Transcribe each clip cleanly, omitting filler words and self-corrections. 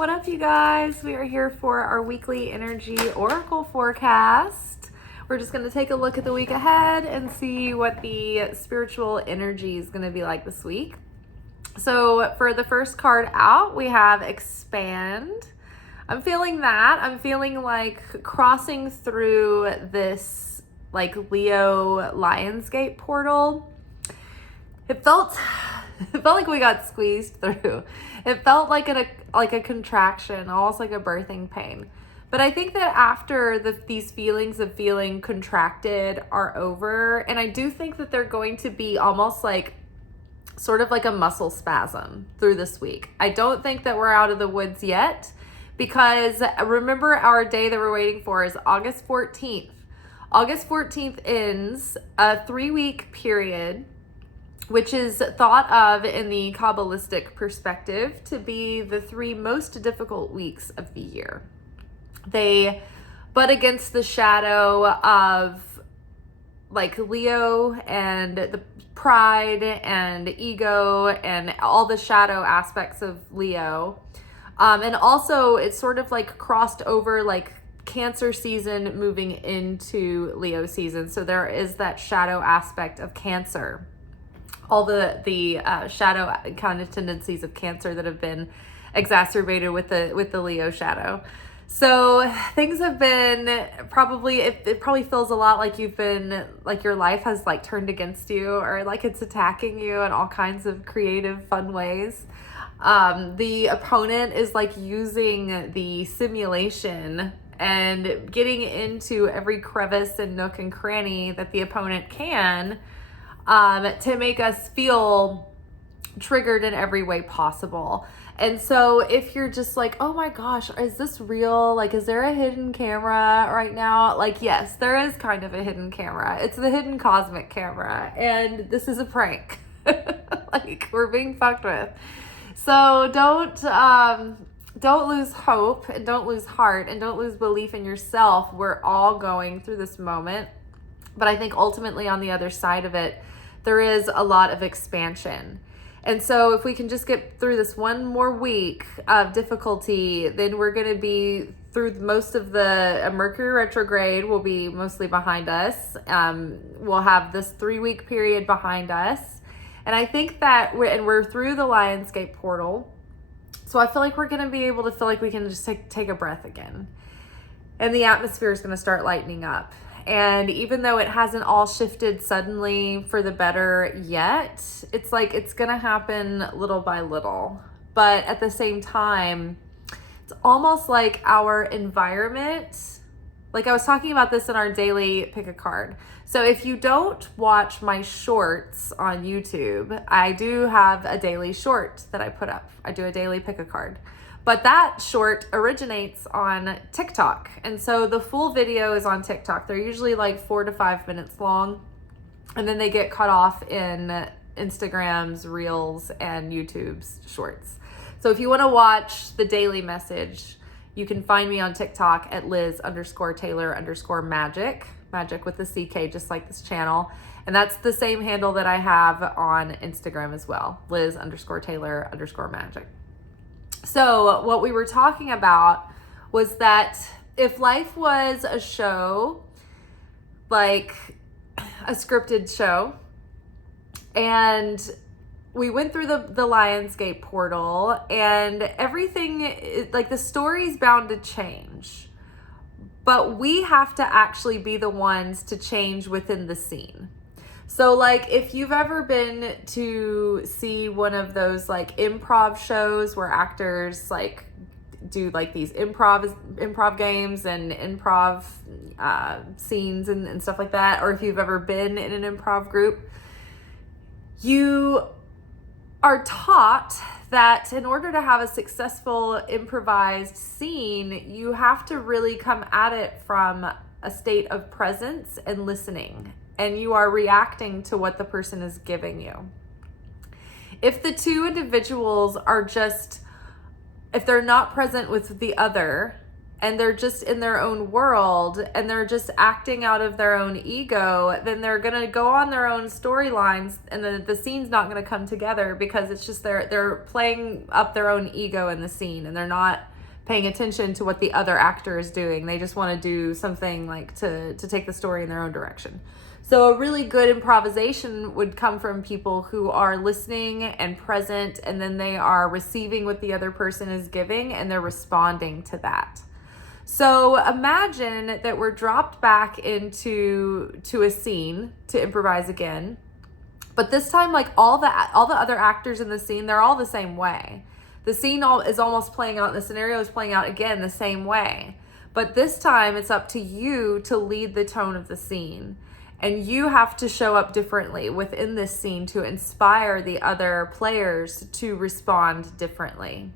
What up, you guys? We are here for our weekly energy oracle forecast. We're just going to take a look at the week ahead and see what the spiritual energy is going to be like this week. So for the first card out, we have expand. I'm feeling that. I'm feeling like crossing through this like Leo Lionsgate portal. It felt like we got squeezed through. It felt like a contraction, almost like a birthing pain. But I think that after these feelings of feeling contracted are over, and I do think that they're going to be almost like sort of like a muscle spasm through this week. I don't think that we're out of the woods yet, because remember, our day that we're waiting for is August 14th. August 14th ends a 3-week period, which is thought of in the Kabbalistic perspective to be the 3 most difficult weeks of the year. They butt against the shadow of like Leo and the pride and ego and all the shadow aspects of Leo. And also it's sort of like crossed over like Cancer season moving into Leo season. So there is that shadow aspect of Cancer. All the shadow kind of tendencies of Cancer that have been exacerbated with the Leo shadow. So things have been it probably feels a lot like you've been like your life has like turned against you, or like it's attacking you in all kinds of creative, fun ways. The opponent is like using the simulation and getting into every crevice and nook and cranny that the opponent can, to make us feel triggered in every way possible. And so if you're just like, oh my gosh, is this real? Like, is there a hidden camera right now? Like, yes, there is kind of a hidden camera. It's the hidden cosmic camera. And this is a prank. Like, we're being fucked with. So don't lose hope, and don't lose heart, and don't lose belief in yourself. We're all going through this moment. But I think ultimately on the other side of it, there is a lot of expansion. And so if we can just get through this one more week of difficulty, then we're going to be through most of the Mercury retrograde will be mostly behind us. We'll have this 3-week period behind us. And I think that we're through the Lionsgate portal. So I feel like we're going to be able to feel like we can just take a breath again. And the atmosphere is going to start lightening up. And even though it hasn't all shifted suddenly for the better yet, it's like it's going to happen little by little. But at the same time, it's almost like our environment, like I was talking about this in our daily pick a card. So if you don't watch my shorts on YouTube, I do have a daily short that I put up. I do a daily pick a card. But that short originates on TikTok. And so the full video is on TikTok. They're usually like 4 to 5 minutes long. And then they get cut off in Instagram's Reels and YouTube's Shorts. So if you want to watch the daily message, you can find me on TikTok at Liz_Taylor_Magick. Magick with the CK, just like this channel. And that's the same handle that I have on Instagram as well. Liz_Taylor_Magick. So what we were talking about was that if life was a show, like a scripted show, and we went through the Lionsgate portal, and everything, like the story's bound to change, but we have to actually be the ones to change within the scene. So like if you've ever been to see one of those like improv shows where actors like do like these improv games and improv scenes and stuff like that, or if you've ever been in an improv group, you are taught that in order to have a successful improvised scene, you have to really come at it from a state of presence and listening. And you are reacting to what the person is giving you. If the two individuals are if they're not present with the other, and they're just in their own world and they're just acting out of their own ego, then they're going to go on their own storylines, and the scene's not going to come together because it's just they're playing up their own ego in the scene, and they're not paying attention to what the other actor is doing. They just want to do something like to take the story in their own direction. So a really good improvisation would come from people who are listening and present, and then they are receiving what the other person is giving, and they're responding to that. So imagine that we're dropped back into a scene to improvise again. But this time, like all the other actors in the scene, they're all the same way. The scene is almost playing out, the scenario is playing out again the same way. But this time it's up to you to lead the tone of the scene. And you have to show up differently within this scene to inspire the other players to respond differently.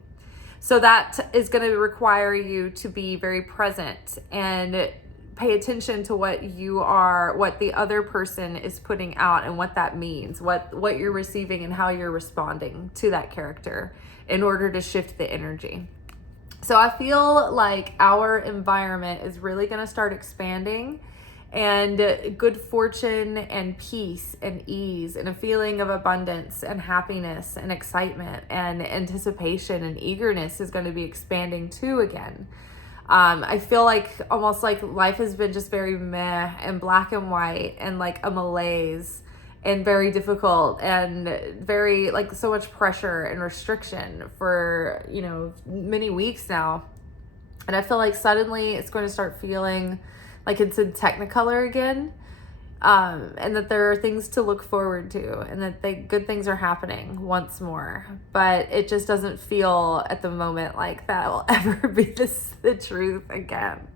So that is going to require you to be very present and pay attention to what the other person is putting out and what that means, what you're receiving and how you're responding to that character in order to shift the energy. So I feel like our environment is really going to start expanding, and good fortune and peace and ease and a feeling of abundance and happiness and excitement and anticipation and eagerness is going to be expanding too again. I feel like almost like life has been just very meh and black and white and like a malaise and very difficult and very like so much pressure and restriction for, many weeks now. And I feel like suddenly it's going to start feeling like it's in Technicolor again, and that there are things to look forward to, and that good things are happening once more. But it just doesn't feel at the moment like that will ever be the truth again.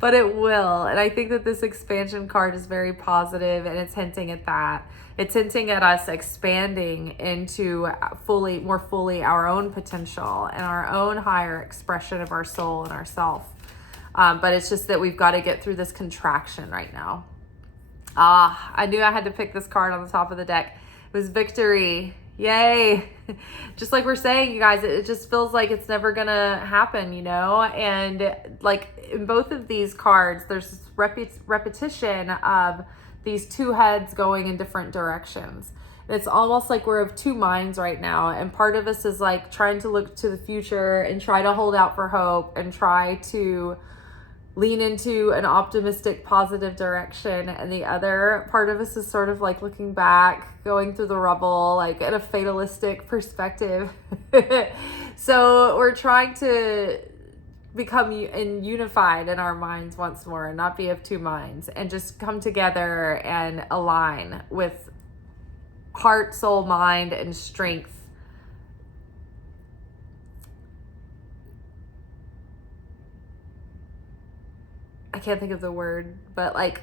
But it will, and I think that this expansion card is very positive, and it's hinting at that. It's hinting at us expanding into more fully our own potential and our own higher expression of our soul and ourself. But it's just that we've got to get through this contraction right now. I knew I had to pick this card on the top of the deck. It was victory. Yay. Just like we're saying, you guys, it just feels like it's never going to happen, And like in both of these cards, there's this repetition of these two heads going in different directions. And it's almost like we're of two minds right now. And part of us is like trying to look to the future and try to hold out for hope and try to lean into an optimistic, positive direction. And the other part of us is sort of like looking back, going through the rubble, like at a fatalistic perspective. So we're trying to become unified in our minds once more and not be of two minds, and just come together and align with heart, soul, mind, and strength. I can't think of the word, but like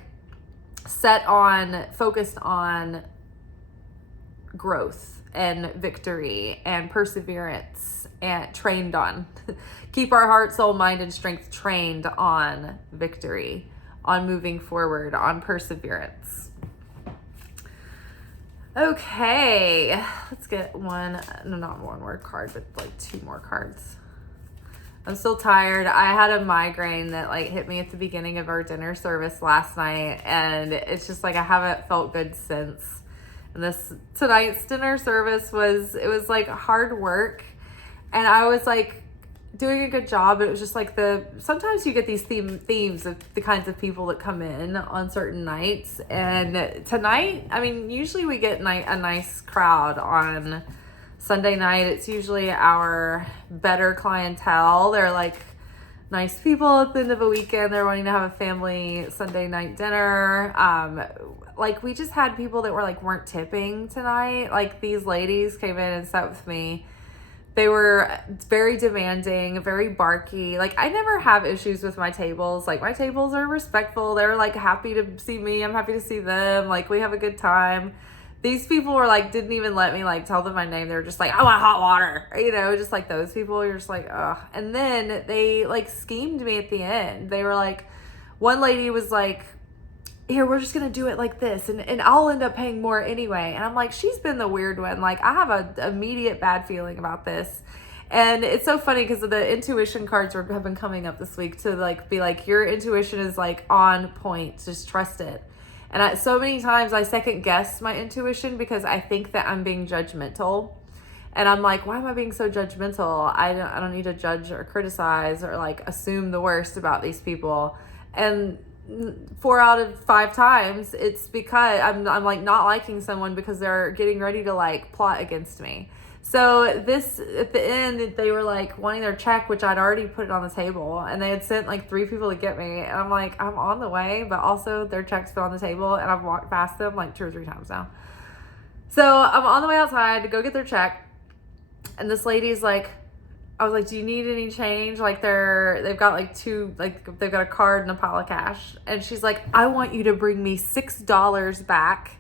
focused on growth and victory and perseverance, and trained on keep our heart, soul, mind, and strength trained on victory, on moving forward, on perseverance. Okay, let's get not one more card, but like two more cards. I'm still tired. I had a migraine that like hit me at the beginning of our dinner service last night, and it's just like I haven't felt good since. And tonight's dinner service was like hard work, and I was like doing a good job, but it was just like sometimes you get these themes of the kinds of people that come in on certain nights. And tonight, I mean, usually we get a nice crowd on Sunday night. It's usually our better clientele. They're like nice people at the end of a weekend. They're wanting to have a family Sunday night dinner. Like we just had people that weren't tipping tonight. Like these ladies came in and sat with me. They were very demanding, very barky. Like I never have issues with my tables. Like my tables are respectful. They're like happy to see me. I'm happy to see them. Like we have a good time. These people were like, didn't even let me like tell them my name. They were just like, I want hot water. Just like those people. You're just like, ugh. And then they like schemed me at the end. They were like, one lady was like, here, we're just going to do it like this. And I'll end up paying more anyway. And I'm like, she's been the weird one. Like I have an immediate bad feeling about this. And it's so funny because the intuition cards have been coming up this week to like be like, your intuition is like on point. Just trust it. And so many times I second guess my intuition because I think that I'm being judgmental. And I'm like, why am I being so judgmental? I don't need to judge or criticize or like assume the worst about these people. And 4 out of 5 times it's because I'm like not liking someone because they're getting ready to like plot against me. So this, at the end, they were like wanting their check, which I'd already put it on the table, and they had sent like 3 people to get me. And I'm like, I'm on the way, but also their check's been on the table, and I've walked past them like 2 or 3 times now. So I'm on the way outside to go get their check. And this lady's like, I was like, do you need any change? Like they've got like they've got a card and a pile of cash. And she's like, I want you to bring me $6 back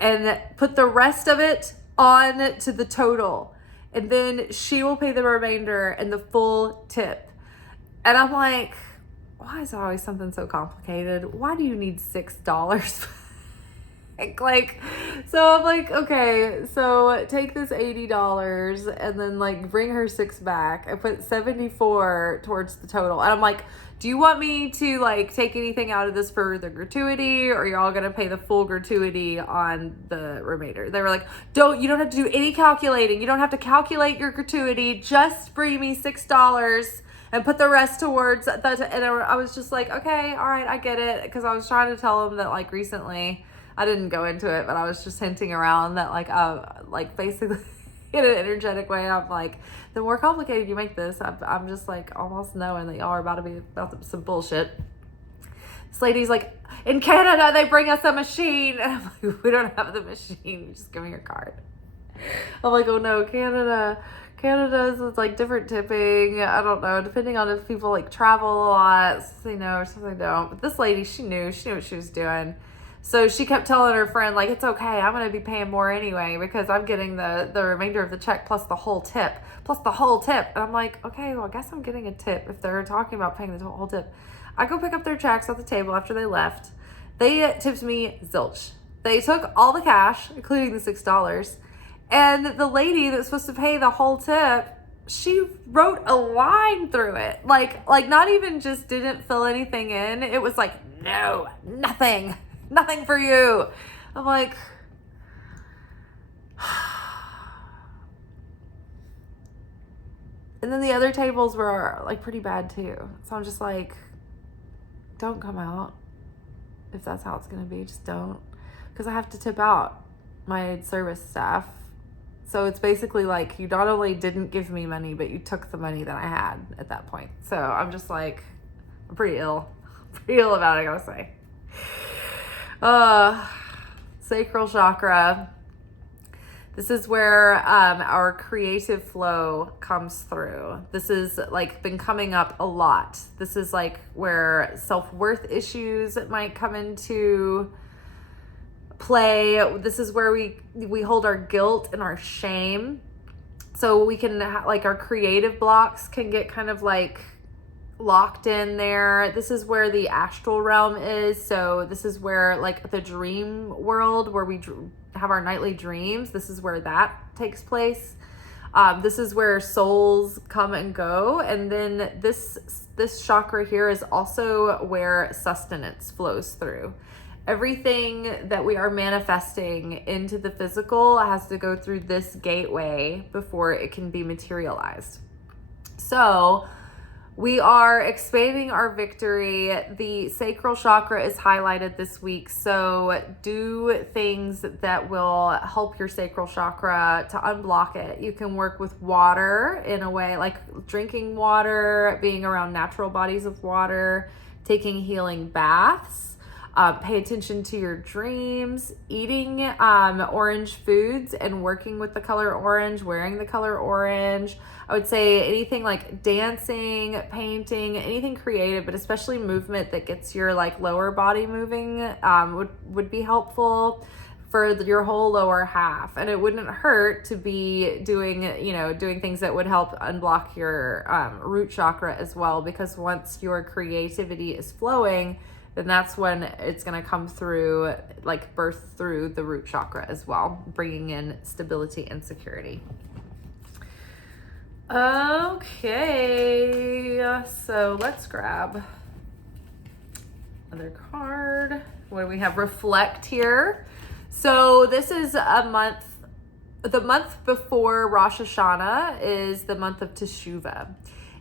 and put the rest of it on to the total. And then she will pay the remainder and the full tip. And I'm like, why is there always something so complicated? Why do you need $6? Like, so I'm like, okay, so take this $80 and then like bring her 6 back. I put 74 towards the total. And I'm like, do you want me to like take anything out of this for the gratuity, or you're all going to pay the full gratuity on the remainder? They were like, you don't have to do any calculating. You don't have to calculate your gratuity. Just bring me $6 and put the rest towards that. And I was just like, okay, all right, I get it. Cause I was trying to tell them that like recently, I didn't go into it, but I was just hinting around that like basically in an energetic way, I'm like, the more complicated you make this, I'm just like almost knowing that y'all are about to be about some bullshit. This lady's like, in Canada, they bring us a machine. And I'm like, we don't have the machine. Just give me your card. I'm like, oh no, Canada's is like different tipping. I don't know, depending on if people like travel a lot, they know, or something they don't. But this lady, she knew what she was doing. So she kept telling her friend, like, it's okay, I'm going to be paying more anyway because I'm getting the remainder of the check plus the whole tip. And I'm like, okay, well, I guess I'm getting a tip if they're talking about paying the whole tip. I go pick up their checks at the table after they left. They tipped me zilch. They took all the cash, including the $6. And the lady that's supposed to pay the whole tip, she wrote a line through it. Like not even just didn't fill anything in. It was like, no, nothing for you. I'm like, and then the other tables were like pretty bad too. So I'm just like, don't come out if that's how it's going to be. Just don't, because I have to tip out my service staff. So it's basically like you not only didn't give me money, but you took the money that I had at that point. So I'm just like, I'm pretty ill about it, I gotta say. Sacral chakra. This is where our creative flow comes through. This is like been coming up a lot. This is like where self-worth issues might come into play. This is where we hold our guilt and our shame. So we can like our creative blocks can get kind of like locked in there. This is where the astral realm is. So this is where like the dream world where we have our nightly dreams. This is where that takes place. This is where souls come and go. And then this chakra here is also where sustenance flows through. Everything that we are manifesting into the physical has to go through this gateway before it can be materialized. So we are expanding our victory. The sacral chakra is highlighted this week. So do things that will help your sacral chakra to unblock it. You can work with water in a way like drinking water, being around natural bodies of water, taking healing baths. Pay attention to your dreams, eating orange foods and working with the color orange, wearing the color orange. I would say anything like dancing, painting, anything creative, but especially movement that gets your like lower body moving would be helpful for your whole lower half. And it wouldn't hurt to be doing things that would help unblock your root chakra as well, because once your creativity is flowing, then that's when it's going to come through, like birth through the root chakra as well, bringing in stability and security. Okay, so let's grab another card. What do we have? Reflect here. So this is a month, the month before Rosh Hashanah is the month of Teshuvah.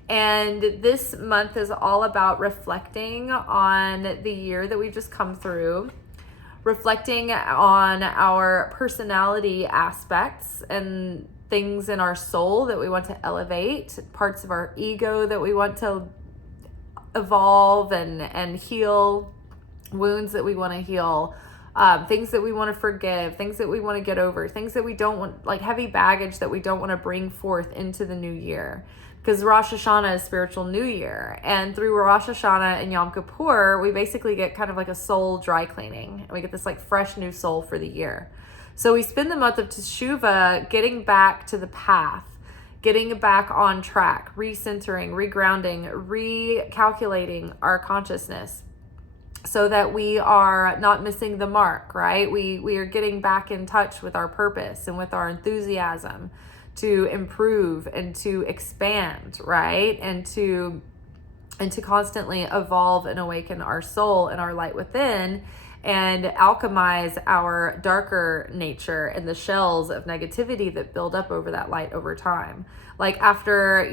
And this month is all about reflecting on the year that we've just come through, reflecting on our personality aspects and things in our soul that we want to elevate, parts of our ego that we want to evolve and heal, wounds that we want to heal, things that we want to forgive, things that we want to get over, things that we don't want, like heavy baggage that we don't want to bring forth into the new year. Because Rosh Hashanah is spiritual new year. And through Rosh Hashanah and Yom Kippur, we basically get kind of like a soul dry cleaning. And we get this like fresh new soul for the year. So we spend the month of Teshuvah getting back to the path, getting back on track, recentering, regrounding, recalculating our consciousness so that we are not missing the mark, right? We are getting back in touch with our purpose and with our enthusiasm to improve and to expand, right? And to constantly evolve and awaken our soul and our light within, and alchemize our darker nature and the shells of negativity that build up over that light over time. Like after,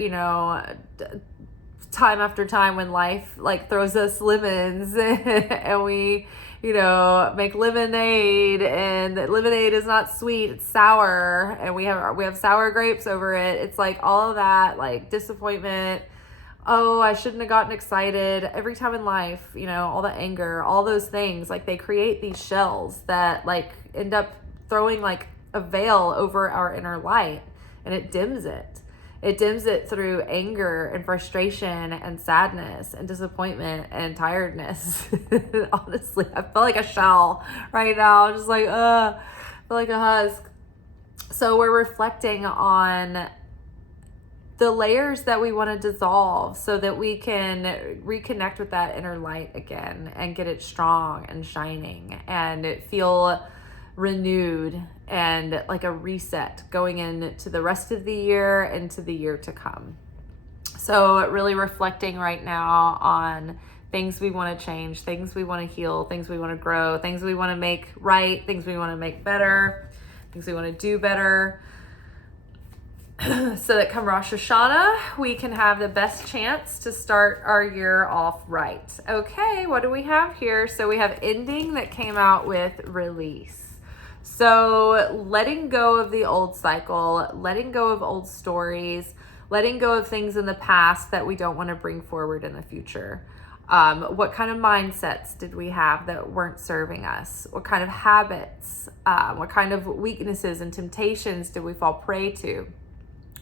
time after time when life like throws us lemons and we, make lemonade, and lemonade is not sweet, it's sour, and we have sour grapes over it. It's like all of that, like disappointment. Oh, I shouldn't have gotten excited. Every time in life, all the anger, all those things, like they create these shells that like end up throwing like a veil over our inner light, and it dims it. It dims it through anger and frustration and sadness and disappointment and tiredness. Honestly, I feel like a shell right now. Just like, I feel like a husk. So we're reflecting on the layers that we want to dissolve so that we can reconnect with that inner light again and get it strong and shining and feel renewed and like a reset going into the rest of the year and to the year to come. So really reflecting right now on things we want to change, things we want to heal, things we want to grow, things we want to make right, things we want to make better, things we want to do better. So that come Rosh Hashanah, we can have the best chance to start our year off right. Okay, what do we have here? So we have ending that came out with release. So letting go of the old cycle, letting go of old stories, letting go of things in the past that we don't want to bring forward in the future. What kind of mindsets did we have that weren't serving us? What kind of habits, what kind of weaknesses and temptations did we fall prey to?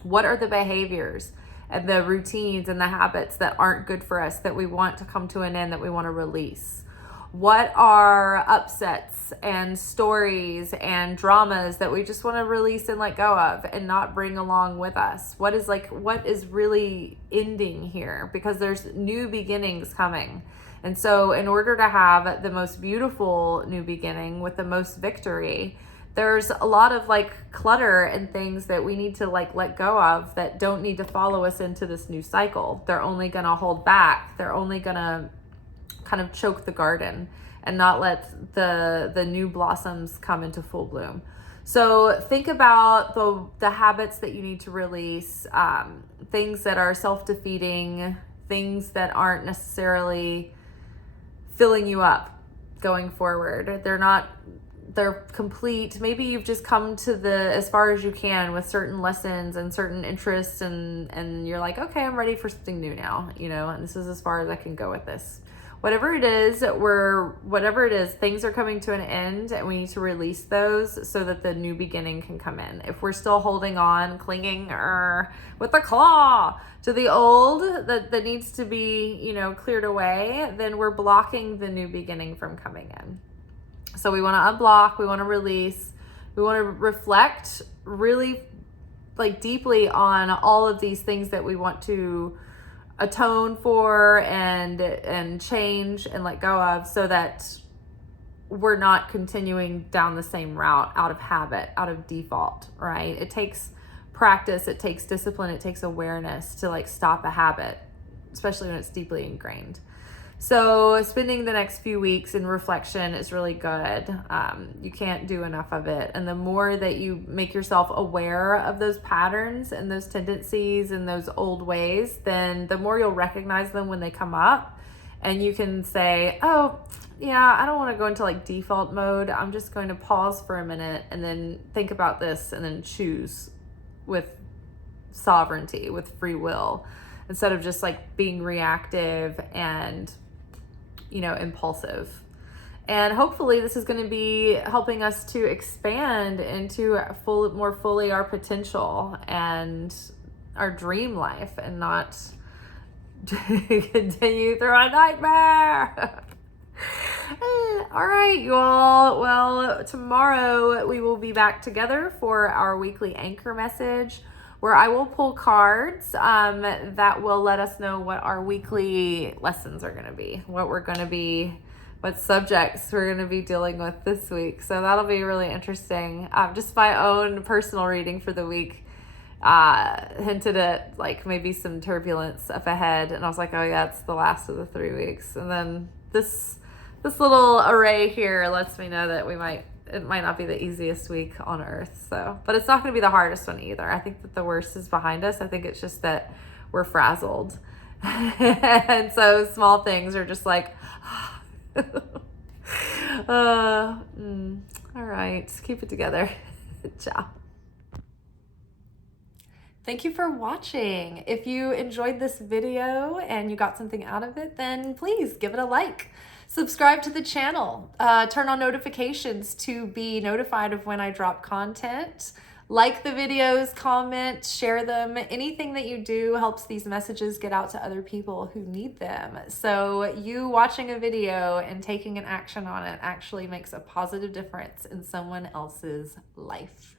What are the behaviors and the routines and the habits that aren't good for us that we want to come to an end, that we want to release? What are upsets and stories and dramas that we just want to release and let go of and not bring along with us? What is really ending here? Because there's new beginnings coming. And so in order to have the most beautiful new beginning with the most victory, there's a lot of like clutter and things that we need to like let go of that don't need to follow us into this new cycle. They're only going to hold back. They're only going to kind of choke the garden and not let the new blossoms come into full bloom. So think about the habits that you need to release, things that are self-defeating, things that aren't necessarily filling you up going forward. They're complete. Maybe you've just come to as far as you can with certain lessons and certain interests, and you're like, okay, I'm ready for something new now, and this is as far as I can go with this. Whatever it is, things are coming to an end, and we need to release those so that the new beginning can come in. If we're still holding on, clinging with a claw to the old that needs to be, cleared away, then we're blocking the new beginning from coming in. So we want to unblock, we want to release, we want to reflect really like deeply on all of these things that we want to atone for and change and let go of, so that we're not continuing down the same route out of habit, out of default, right? It takes practice, it takes discipline, it takes awareness to like stop a habit, especially when it's deeply ingrained. So spending the next few weeks in reflection is really good. You can't do enough of it. And the more that you make yourself aware of those patterns and those tendencies and those old ways, then the more you'll recognize them when they come up. And you can say, oh, yeah, I don't want to go into like default mode. I'm just going to pause for a minute and then think about this and then choose with sovereignty, with free will, instead of just like being reactive and, you know, impulsive. And hopefully this is going to be helping us to expand into more fully our potential and our dream life, and not continue through a nightmare. All right, you all. Well, tomorrow we will be back together for our weekly anchor message, where I will pull cards that will let us know what our weekly lessons are going to be, what subjects we're going to be dealing with this week. So that'll be really interesting. Just my own personal reading for the week hinted at like maybe some turbulence up ahead, and I was like, oh yeah, it's the last of the 3 weeks. And then this little array here lets me know that it might not be the easiest week on earth. So, but it's not going to be the hardest one either. I think that the worst is behind us. I think it's just that we're frazzled. And so small things are just like, all right, keep it together. Ciao. Thank you for watching. If you enjoyed this video and you got something out of it, then please give it a like. Subscribe to the channel. Turn on notifications to be notified of when I drop content. Like the videos, comment, share them. Anything that you do helps these messages get out to other people who need them. So you watching a video and taking an action on it actually makes a positive difference in someone else's life.